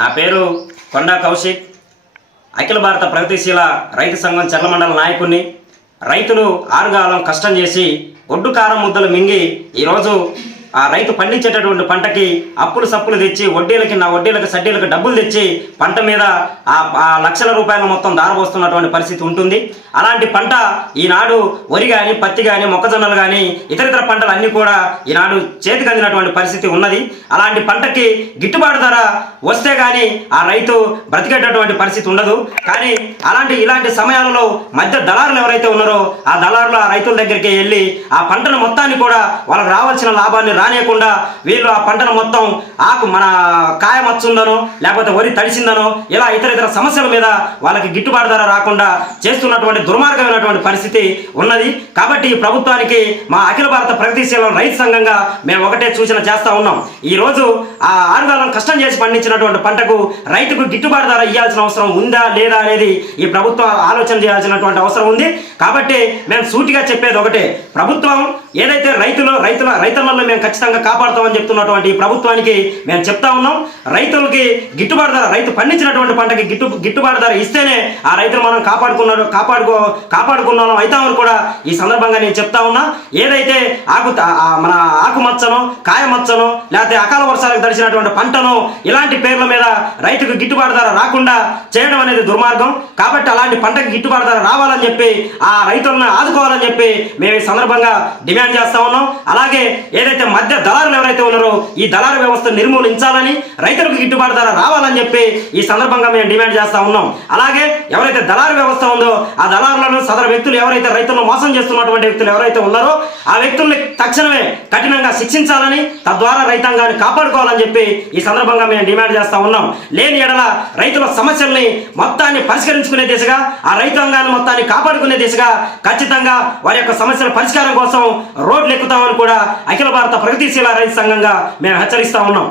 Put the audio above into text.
నా పేరు కొండా కౌశిక్, అఖిల భారత ప్రగతిశీల రైతు సంఘం చర్ల మండల నాయకుడిని. రైతులు ఆరుగాలం కష్టం చేసి ఒడ్డు కారం ముద్దలు మింగి ఈరోజు ఆ రైతు పండించేటటువంటి పంటకి అప్పులు సప్పులు తెచ్చి వడ్డీలకు సడ్డీలకు డబ్బులు తెచ్చి పంట మీద ఆ లక్షల రూపాయలు మొత్తం దారబోస్తున్నటువంటి పరిస్థితి ఉంటుంది. అలాంటి పంట ఈనాడు వరి కానీ, పత్తి కానీ, మొక్కజొన్నలు కానీ, ఇతర పంటలు అన్నీ కూడా ఈనాడు చేతికి అందినటువంటి పరిస్థితి ఉన్నది. అలాంటి పంటకి గిట్టుబాటు ధర వస్తే కానీ ఆ రైతు బ్రతికేటటువంటి పరిస్థితి ఉండదు. కానీ ఇలాంటి సమయాలలో మధ్య దళారులు ఎవరైతే ఉన్నారో ఆ దళారులు ఆ రైతుల దగ్గరికి వెళ్ళి ఆ పంటను మొత్తాన్ని కూడా వాళ్ళకి రావాల్సిన లాభాన్ని రానియకుండా వీళ్ళు ఆ పంటను మొత్తం మన కాయ మచ్చుందనో లేకపోతే వరి తడిసిందనో ఇలా ఇతర సమస్యల మీద వాళ్ళకి గిట్టుబాటు ధర రాకుండా చేస్తున్నటువంటి దుర్మార్గమైనటువంటి పరిస్థితి ఉన్నది. కాబట్టి ఈ ప్రభుత్వానికి మా అఖిల భారత ప్రగతిశీల రైతు సంఘంగా మేము ఒకటే సూచన చేస్తా ఉన్నాం. ఈ రోజు ఆ ఆరుగాలం కష్టం చేసి పండించినటువంటి పంటకు రైతుకు గిట్టుబాటు ధర ఇవ్వాల్సిన అవసరం ఉందా లేదా అనేది ఈ ప్రభుత్వం ఆలోచన చేయాల్సినటువంటి అవసరం ఉంది. కాబట్టి మేము సూటిగా చెప్పేది ఒకటే, ప్రభుత్వం ఏదైతే రైతులలో మేము ఖచ్చితంగా కాపాడుతామని చెప్తున్నటువంటి ఈ ప్రభుత్వానికి మేము చెప్తా ఉన్నాం, రైతులకి గిట్టుబాటు ధర, రైతు పండించినటువంటి పంటకి గిట్టుబాటు ధర ఇస్తేనే ఆ రైతులు మనం కాపాడుకున్నాం అవుతామని కూడా ఈ సందర్భంగా నేను చెప్తా ఉన్నా. ఏదైతే మన ఆకు మచ్చను, కాయ మచ్చను, లేకపోతే అకాల వర్షాలకు తడిచినటువంటి పంటను ఇలాంటి పేర్ల మీద రైతుకు గిట్టుబాటు ధర రాకుండా చేయడం అనేది దుర్మార్గం. కాబట్టి అలాంటి పంటకి గిట్టుబాటు ధర రావాలని చెప్పి ఆ రైతులను ఆదుకోవాలని చెప్పి మేము ఈ సందర్భంగా డిమాండ్ చేస్తా ఉన్నాం. అలాగే ఏదైతే మధ్య దళారులు ఎవరైతే ఉన్నారో ఈ దళారు వ్యవస్థను నిర్మూలించాలని, రైతులకు గిట్టుబాటు ధర రావాలని చెప్పి ఈ సందర్భంగా మేము డిమాండ్ చేస్తా ఉన్నాం. అలాగే ఎవరైతే దళారు వ్యవస్థ ఉందో ఆ దళారులను, సదరు వ్యక్తులు ఎవరైతే రైతులను మోసం చేస్తున్నటువంటి వ్యక్తులు ఎవరైతే ఉన్నారో ఆ వ్యక్తుల్ని తక్షణమే కఠినంగా శిక్షించాలని, తద్వారా రైతాంగాన్ని కాపాడుకోవాలని చెప్పి ఈ సందర్భంగా మేము డిమాండ్ చేస్తా ఉన్నాం. లేని ఎడల రైతుల సమస్యల్ని మొత్తాన్ని పరిష్కరించుకునే దిశగా, ఆ రైతాంగాన్ని మొత్తాన్ని కాపాడుకునే దిశగా ఖచ్చితంగా వారి యొక్క సమస్యల పరిష్కారం కోసం రోడ్లు ఎక్కుతామని కూడా అఖిల భారత ప్రగతిశీల రైతు సంఘంగా మేము హెచ్చరిస్తా ఉన్నాం.